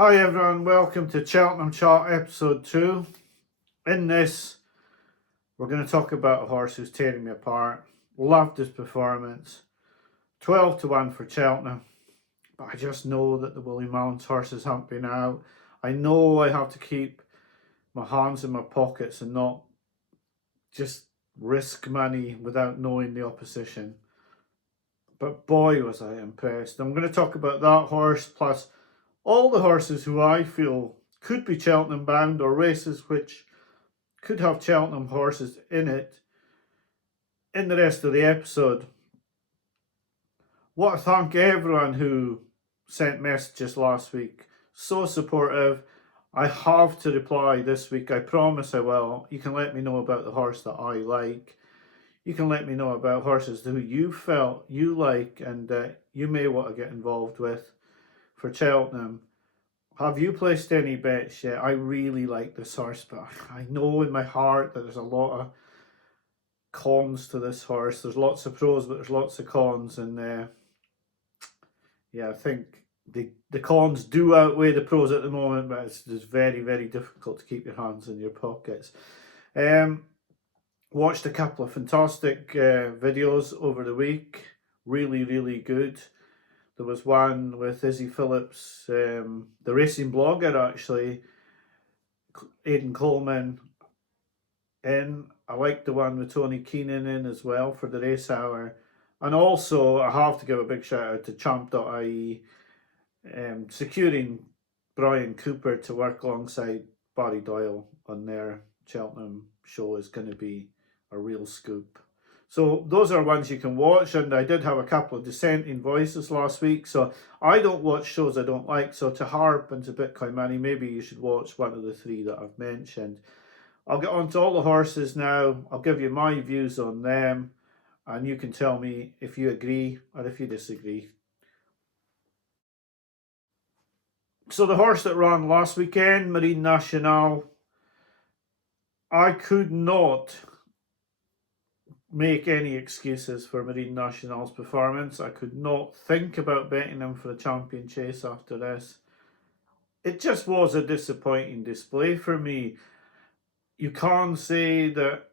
Hi everyone, welcome to Cheltenham Chart episode 2. In this, we're going to talk about a horse who's tearing me apart. Loved his performance. 12 to 1 for Cheltenham. But I just know that the Willie Mullins horses haven't been out. I know I have to keep my hands in my pockets and not just risk money without knowing the opposition. But boy was I impressed. I'm going to talk about that horse plus all the horses who I feel could be Cheltenham bound or races which could have Cheltenham horses in it in the rest of the episode. Want to thank everyone who sent messages last week. So supportive. I have to reply this week. I promise I will. You can let me know about the horse that I like. You can let me know about horses who you felt you like and you may want to get involved with for Cheltenham. Have you placed any bets yet? I really like this horse, but I know in my heart that there's a lot of cons to this horse. There's lots of pros, but there's lots of cons, and I think the cons do outweigh the pros at the moment, but it's just very, very difficult to keep your hands in your pockets. Watched a couple of fantastic videos over the week. Really, really good. There was one with Izzy Phillips, the racing blogger actually, Aidan Coleman in. I like the one with Tony Keenan in as well for the race hour. And also, I have to give a big shout out to champ.ie, securing Brian Cooper to work alongside Barry Doyle on their Cheltenham show is going to be a real scoop. So those are ones you can watch, and I did have a couple of dissenting voices last week, so I don't watch shows I don't like, so to harp into Bitcoin Money, maybe you should watch one of the three that I've mentioned. I'll get on to all the horses now. I'll give you my views on them, and you can tell me if you agree or if you disagree. So the horse that ran last weekend, Marine Nationale, I could not make any excuses for Marine Nationale's performance. I could not think about betting him for a champion chase after this. It just was a disappointing display for me. You can't say that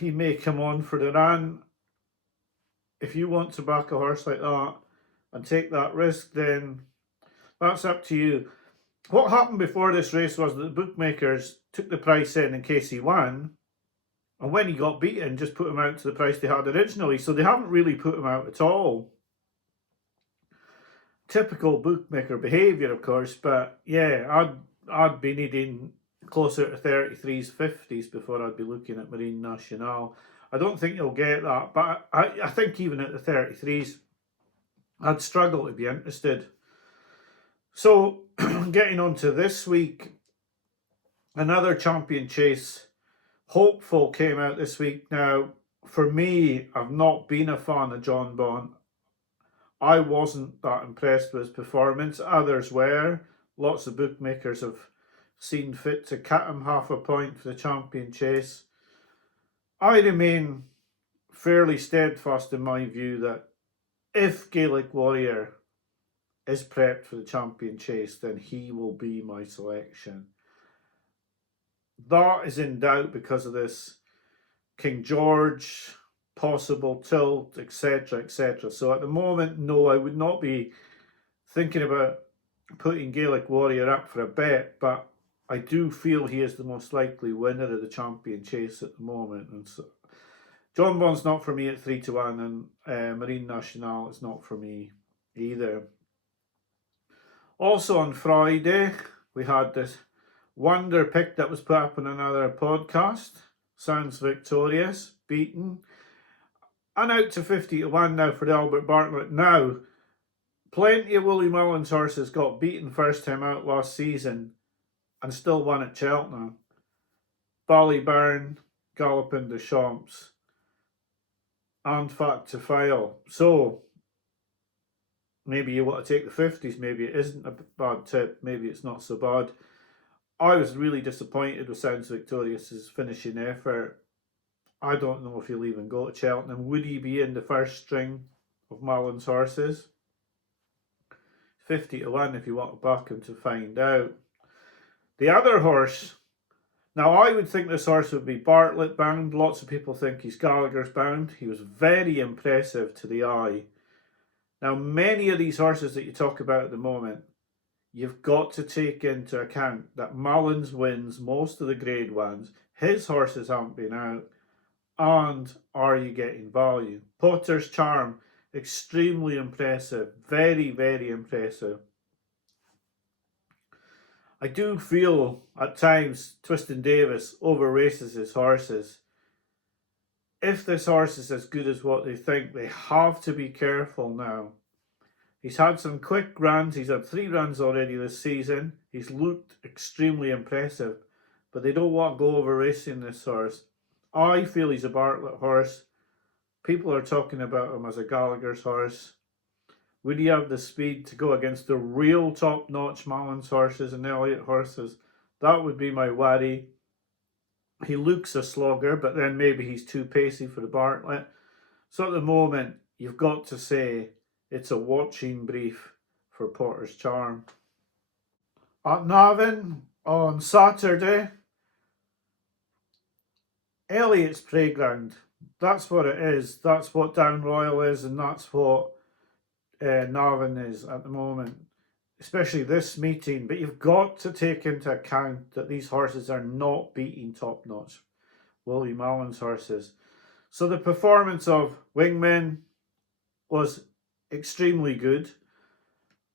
he may come on for the run. If you want to back a horse like that and take that risk, then that's up to you. What happened before this race was that the bookmakers took the price in case he won, and when he got beaten, just put him out to the price they had originally. So they haven't really put him out at all. Typical bookmaker behaviour, of course, but yeah, I'd be needing closer to 33s, 50s before I'd be looking at Marine Nationale. I don't think you'll get that, but I think even at the 33s, I'd struggle to be interested. So, getting on to this week, another champion chase. Hopeful came out this week. Now, for me, I've not been a fan of Jonbon. I wasn't that impressed with his performance. Others were. Lots of bookmakers have seen fit to cut him half a point for the champion chase. I remain fairly steadfast in my view that if Gaelic Warrior is prepped for the champion chase, then he will be my selection. That is in doubt because of this King George possible tilt, etc., etc. So at the moment, no, I would not be thinking about putting Gaelic Warrior up for a bet, but I do feel he is the most likely winner of the champion chase at the moment. And so Jonbon's not for me at 3 to 1, and Marine Nationale is not for me either. Also on Friday, we had this wonder pick that was put up on another podcast. Sounds Victorious, beaten. And out to 50 to 1 now for the Albert Bartlett. Now, plenty of Willie Mullins horses got beaten first time out last season and still won at Cheltenham. Ballyburn, Gallopin des Champs, and Fact to File. So, maybe you want to take the 50s, maybe it isn't a bad tip, maybe it's not so bad. I was really disappointed with Sounds Victorious's finishing effort. I don't know if he'll even go to Cheltenham. Would he be in the first string of Mullins horses? 50 to 1 if you want to back him to find out. The other horse, now I would think this horse would be Bartlett bound. Lots of people think he's Gallagher's bound. He was very impressive to the eye. Now, many of these horses that you talk about at the moment, you've got to take into account that Mullins wins most of the grade ones. His horses haven't been out. And are you getting value? Potter's Charm, extremely impressive. Very, very impressive. I do feel at times Twiston Davis over races his horses. If this horse is as good as what they think, they have to be careful now. He's had some quick runs. He's had 3 runs already this season. He's looked extremely impressive, but they don't want to go over racing this horse. I feel he's a Bartlett horse. People are talking about him as a Gallagher's horse. Would he have the speed to go against the real top-notch Mullins horses and Elliott horses? That would be my worry. He looks a slogger, but then maybe he's too pacey for the Bartlett. So at the moment, you've got to say it's a watching brief for Potter's Charm. At Navan on Saturday, Elliott's playground. That's what it is. That's what Down Royal is, and that's what Navan is at the moment, especially this meeting. But you've got to take into account that these horses are not beating top-notch Willie Mullins horses. So the performance of Wingman was extremely good.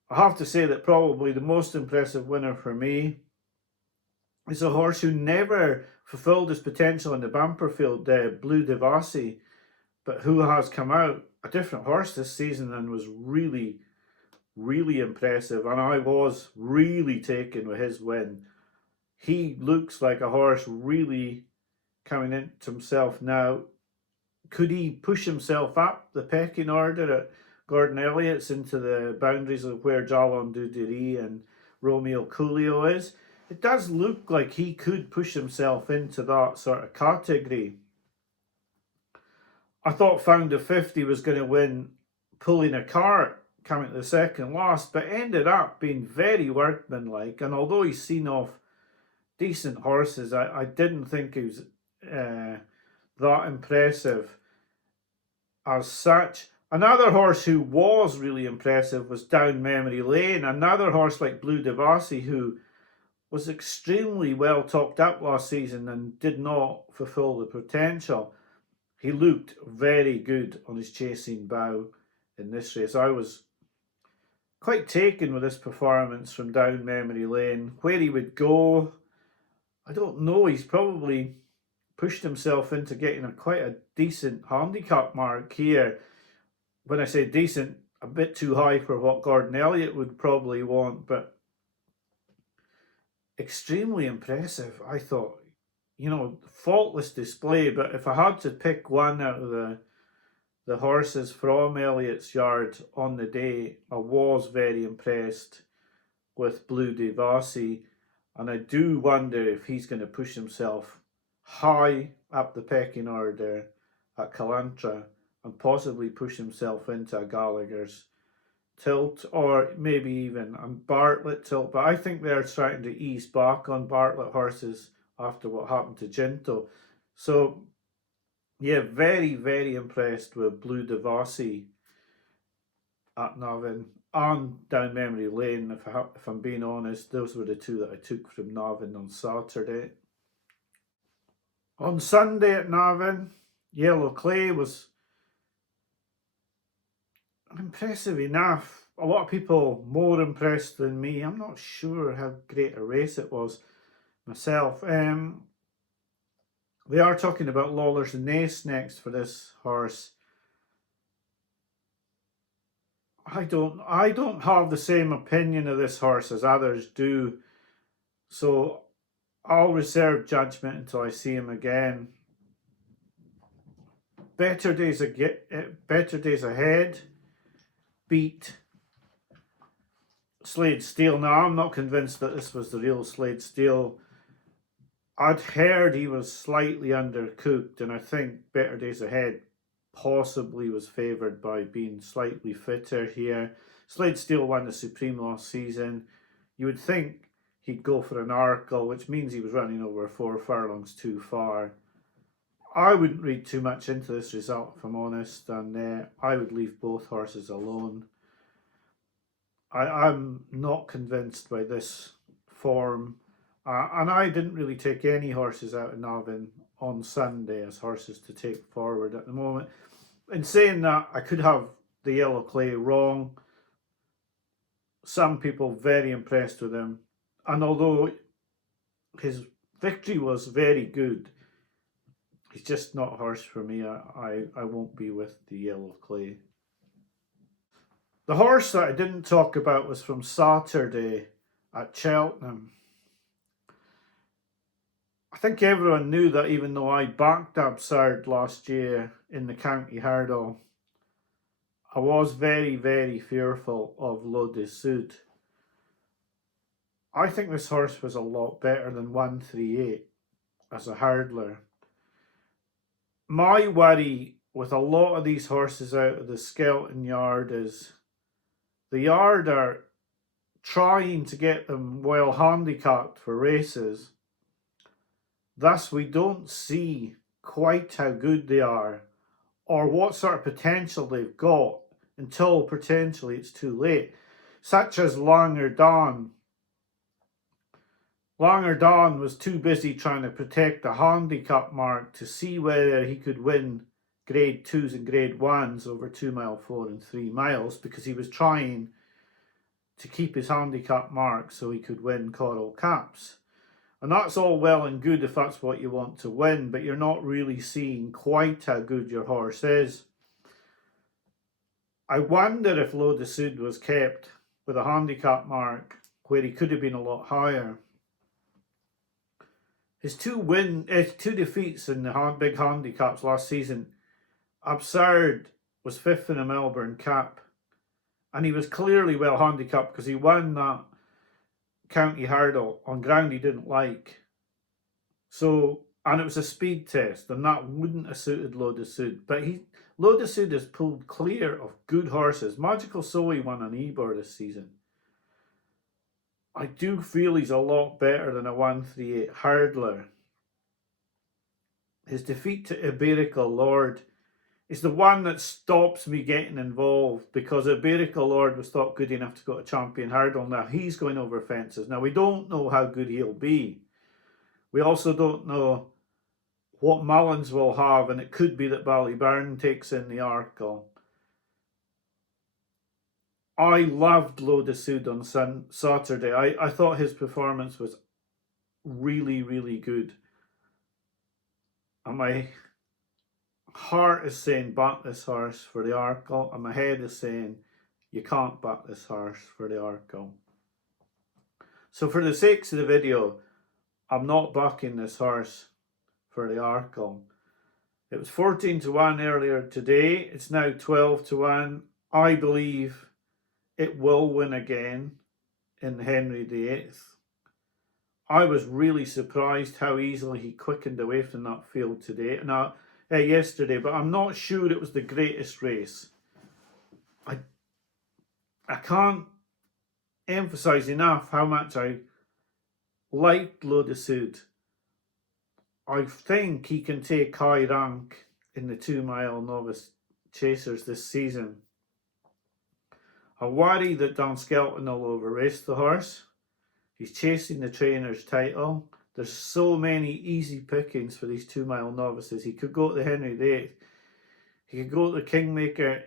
I have to say that probably the most impressive winner for me is a horse who never fulfilled his potential in the Bumper Field, Blue Devassi, but who has come out a different horse this season and was really, really impressive. And I was really taken with his win. He looks like a horse really coming into himself now. Could he push himself up the pecking order at Gordon Elliott's into the boundaries of where Jalon Dudiri and Romeo Coolio is? It does look like he could push himself into that sort of category. I thought Found of 50 was going to win pulling a cart coming to the second last, but ended up being very workmanlike. And although he's seen off decent horses, I didn't think he was that impressive as such. Another horse who was really impressive was Down Memory Lane. Another horse like Blue Devassi, who was extremely well topped up last season and did not fulfill the potential. He looked very good on his chasing bow in this race. I was quite taken with this performance from Down Memory Lane. Where he would go, I don't know. He's probably pushed himself into getting quite a decent handicap mark here. When I say decent, a bit too high for what Gordon Elliott would probably want, but extremely impressive, I thought. You know, faultless display, but if I had to pick one out of the horses from Elliott's yard on the day, I was very impressed with Blue Devassi, and I do wonder if he's going to push himself high up the pecking order at Calantra and possibly push himself into a Gallagher's tilt, or maybe even a Bartlett tilt. But I think they're trying to ease back on Bartlett horses after what happened to Ginto. So yeah, very, very impressed with Blue Devassi at Navan and Down Memory Lane. If I'm being honest, those were the two that I took from Navan on Saturday. On Sunday at Navan, Yellow Clay was impressive enough. A lot of people more impressed than me. I'm not sure how great a race it was myself. We are talking about Lawler's Nace next for this horse. I don't have the same opinion of this horse as others do, so I'll reserve judgment until I see him again. Better Days Ahead beat Slade Steel. Now, I'm not convinced that this was the real Slade Steel. I'd heard he was slightly undercooked, and I think Better Days Ahead possibly was favoured by being slightly fitter here. Slade Steele won the Supreme last season. You would think he'd go for an Arkle, which means he was running over 4 furlongs too far. I wouldn't read too much into this result, if I'm honest, and I would leave both horses alone. I'm not convinced by this form, and I didn't really take any horses out of Navan on Sunday as horses to take forward at the moment. In saying that, I could have the Yellow Clay wrong. Some people very impressed with him, and although his victory was very good, he's just not a horse for me. I won't be with the Yellow Clay. The horse that I didn't talk about was from Saturday at Cheltenham. I think everyone knew that, even though I backed Absurd last year in the county hurdle, I was very, very fearful of L'Eau de Sud. I think this horse was a lot better than 138 as a hurdler. My worry with a lot of these horses out of the Skelton yard is the yard are trying to get them well handicapped for races. Thus, we don't see quite how good they are or what sort of potential they've got until potentially it's too late, such as Langer Dan. Langer Dan was too busy trying to protect the handicap mark to see whether he could win grade 2s and grade 1s over 2 mile, 4 and 3 miles, because he was trying to keep his handicap mark so he could win Coral Caps. And that's all well and good if that's what you want to win, but you're not really seeing quite how good your horse is. I wonder if L'Eau de Sud was kept with a handicap mark where he could have been a lot higher. His two defeats in the big handicaps last season, Absurd was 5th in the Melbourne Cup, and he was clearly well handicapped because he won that county hurdle on ground he didn't like. So, and it was a speed test, and that wouldn't have suited L'Eau de Sud. But L'Eau de Sud has pulled clear of good horses. Magical Zoe won an Ebor this season. I do feel he's a lot better than a 138 hurdler. His defeat to Iberical Lord is the one that stops me getting involved, because Iberical Lord was thought good enough to go to Champion Hurdle. Now he's going over fences. Now we don't know how good he'll be. We also don't know what Mullins will have, and it could be that Ballyburn takes in the Arkle. I loved L'Eau de Sud on Saturday. I thought his performance was really, really good. And my heart is saying back this horse for the Arkle, and my head is saying you can't back this horse for the Arkle. So for the sakes of the video, I'm not backing this horse for the Arkle. It was 14 to 1 earlier today. It's now 12 to 1. I believe it will win again in Henry VIII. I was really surprised how easily he quickened away from that field today. Now, yesterday, but I'm not sure it was the greatest race. I can't emphasise enough how much I liked L'Eau de Sud. I think he can take high rank in the 2 mile novice chasers this season. I worry that Dan Skelton will over-race the horse. He's chasing the trainer's title. There's so many easy pickings for these 2 mile novices. He could go to the Henry VIII. He could go to the Kingmaker.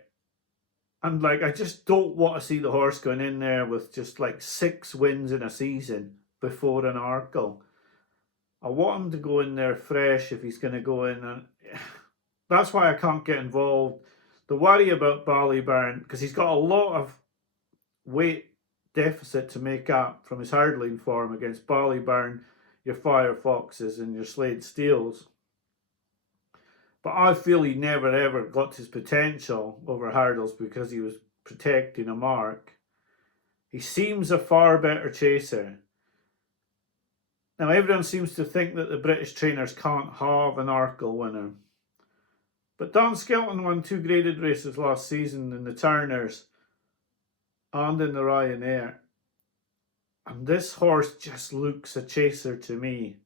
And I just don't want to see the horse going in there with just 6 wins in a season before an Arkle. I want him to go in there fresh if he's going to go in. And that's why I can't get involved. The worry about Ballyburn, because he's got a lot of weight deficit to make up from his hurdling form against Ballyburn, your Firefoxes and your Slade Steels. But I feel he never ever got his potential over hurdles because he was protecting a mark. He seems a far better chaser. Now everyone seems to think that the British trainers can't have an Arkle winner. But Dan Skelton won 2 graded races last season in the Turners. and in the Ryanair. And this horse just looks a chaser to me.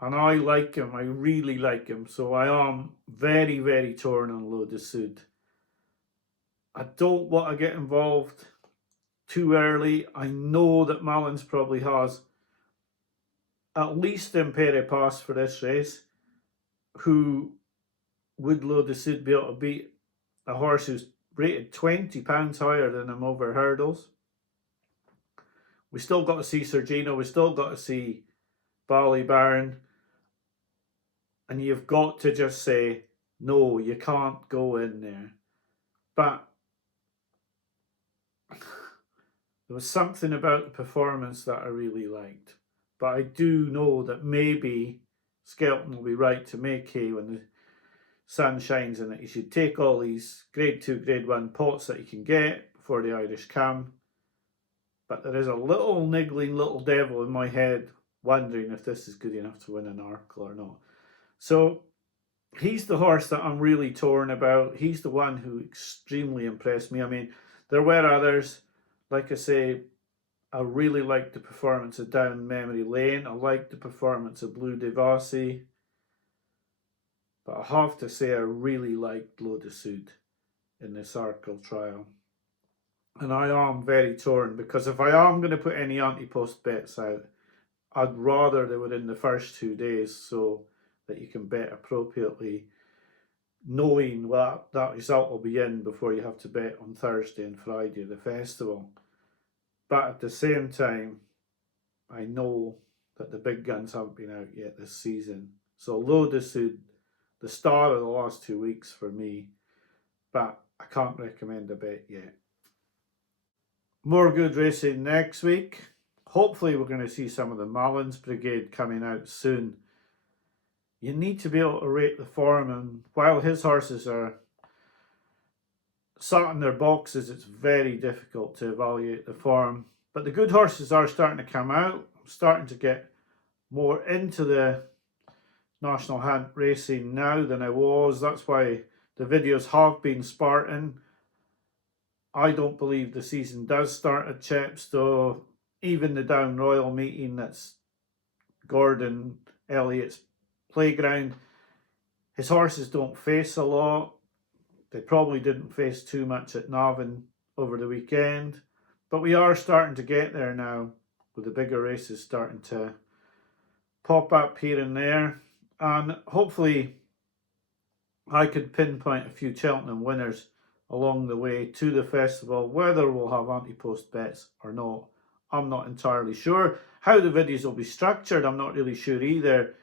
And I like him, I really like him. So I am very, very torn on L'Eau de Sud. I don't want to get involved too early. I know that Mullins probably has at least Impere Pass for this race. Who would L'Eau de Sud be able to beat a horse who's rated £20 higher than him over hurdles? We still got to see Sergino, we still got to see Ballybarn, and you've got to just say, no, you can't go in there. But there was something about the performance that I really liked. But I do know that maybe Skelton will be right to make hay when the sun shines, and that you should take all these grade 2, grade 1 pots that you can get before the Irish come. But there is a little niggling little devil in my head wondering if this is good enough to win an Arkle or not. So he's the horse that I'm really torn about. He's the one who extremely impressed me. I mean, there were others. Like I say, I really liked the performance of Down Memory Lane. I liked the performance of Blue Devassi. But I have to say I really liked L'Eau de Sud in this Arkle trial. And I am very torn, because if I am going to put any anti-post bets out, I'd rather they were in the first 2 days so that you can bet appropriately, knowing what that result will be in before you have to bet on Thursday and Friday of the festival. But at the same time, I know that the big guns haven't been out yet this season. So L'Eau de Sud, the star of the last 2 weeks for me, but I can't recommend a bet yet. More good racing next week. Hopefully we're going to see some of the Mullins Brigade coming out soon. You need to be able to rate the form, and while his horses are sat in their boxes, it's very difficult to evaluate the form. But the good horses are starting to come out. I'm starting to get more into the National Hunt racing now than I was. That's why the videos have been Spartan. I don't believe the season does start at Chepstow. Even the Down Royal meeting, that's Gordon Elliott's playground, his horses don't face a lot. They probably didn't face too much at Navan over the weekend. But we are starting to get there now, with the bigger races starting to pop up here and there. And hopefully I could pinpoint a few Cheltenham winners along the way to the festival. Whether we'll have anti-post bets or not, I'm not entirely sure. How the videos will be structured, I'm not really sure either.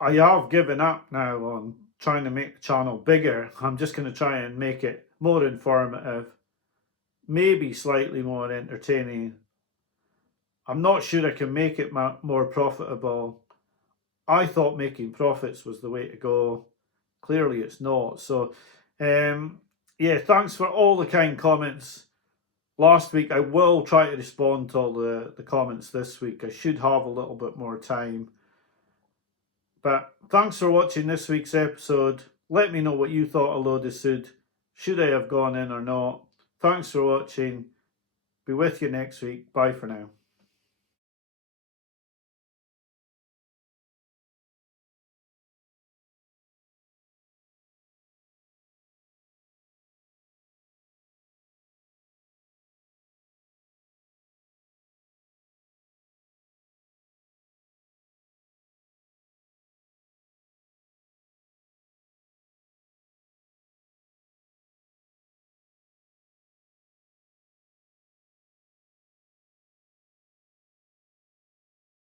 I have given up now on trying to make the channel bigger. I'm just going to try and make it more informative, maybe slightly more entertaining. I'm not sure I can make it more profitable. I thought making profits was the way to go. Clearly it's not. So yeah, thanks for all the kind comments last week. I will try to respond to all the comments this week. I should have a little bit more time. But thanks for watching this week's episode. Let me know what you thought of L'Eau de Sud. Should I have gone in or not? Thanks for watching. Be with you next week. Bye for now.